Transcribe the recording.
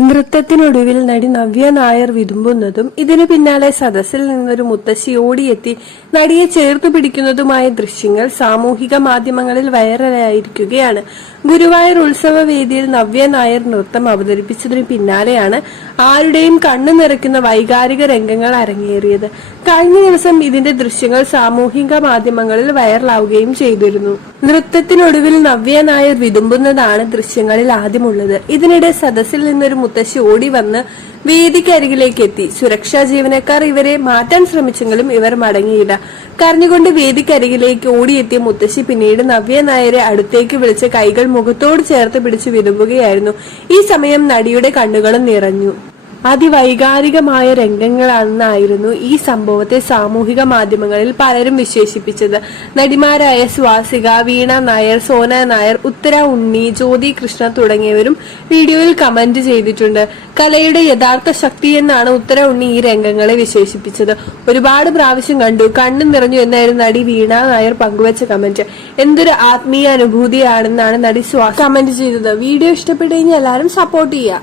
നൃത്തത്തിനൊടുവിൽ നടി നവ്യ നായർ വിതുമ്പുന്നതും ഇതിനു പിന്നാലെ സദസ്സിൽ നിന്നൊരു മുത്തശ്ശി ഓടിയെത്തി നടിയെ ചേർത്തു പിടിക്കുന്നതുമായ ദൃശ്യങ്ങൾ സാമൂഹിക മാധ്യമങ്ങളിൽ വൈറലായിരിക്കുകയാണ്. ഗുരുവായൂർ ഉത്സവ വേദിയിൽ നവ്യ നായർ നൃത്തം അവതരിപ്പിച്ചതിനു പിന്നാലെയാണ് ആരുടെയും കണ്ണു നിറയ്ക്കുന്ന വൈകാരിക രംഗങ്ങൾ അരങ്ങേറിയത്. കഴിഞ്ഞ ദിവസം ഇതിന്റെ ദൃശ്യങ്ങൾ സാമൂഹിക മാധ്യമങ്ങളിൽ വൈറലാവുകയും ചെയ്തിരുന്നു. നൃത്തത്തിനൊടുവിൽ നവ്യ നായർ വിതുമ്പുന്നതാണ് ദൃശ്യങ്ങളിൽ ആദ്യമുള്ളത്. ഇതിനിടെ സദസ്സിൽ നിന്നൊരു മുത്തശ്ശി ഓടി വന്ന് വേദിക്കരികിലേക്ക് എത്തി. സുരക്ഷാ ജീവനക്കാർ ഇവരെ മാറ്റാൻ ശ്രമിച്ചെങ്കിലും ഇവർ മടങ്ങിയില്ല. കരഞ്ഞുകൊണ്ട് വേദിക്കരികിലേക്ക് ഓടിയെത്തിയ മുത്തശ്ശി പിന്നീട് നവ്യ നായരെ അടുത്തേക്ക് വിളിച്ച് കൈകൾ മുഖത്തോട് ചേർത്ത് പിടിച്ച് വിതുമ്പുകയായിരുന്നു. ഈ സമയം നടിയുടെ കണ്ണുകളും നിറഞ്ഞു. അതിവൈകാരികമായ രംഗങ്ങളാണെന്നായിരുന്നു ഈ സംഭവത്തെ സാമൂഹിക മാധ്യമങ്ങളിൽ പലരും വിശേഷിപ്പിച്ചത്. നടിമാരായ സ്വാസിക, വീണ നായർ, സോന നായർ, ഉത്തര ഉണ്ണി, ജ്യോതി കൃഷ്ണ തുടങ്ങിയവരും വീഡിയോയിൽ കമന്റ് ചെയ്തിട്ടുണ്ട്. കലയുടെ യഥാർത്ഥ ശക്തി എന്നാണ് ഉത്തര ഉണ്ണി ഈ രംഗങ്ങളെ വിശേഷിപ്പിച്ചത്. ഒരുപാട് പ്രാവശ്യം കണ്ടു, കണ്ണു നിറഞ്ഞു എന്നായിരുന്നു നടി വീണ നായർ പങ്കുവച്ച കമന്റ്. എന്തൊരു ആത്മീയ അനുഭൂതിയാണെന്നാണ് നടി സ്വാസിക കമന്റ് ചെയ്തത്. വീഡിയോ ഇഷ്ടപ്പെട്ടു കഴിഞ്ഞാൽ എല്ലാവരും സപ്പോർട്ട് ചെയ്യുക.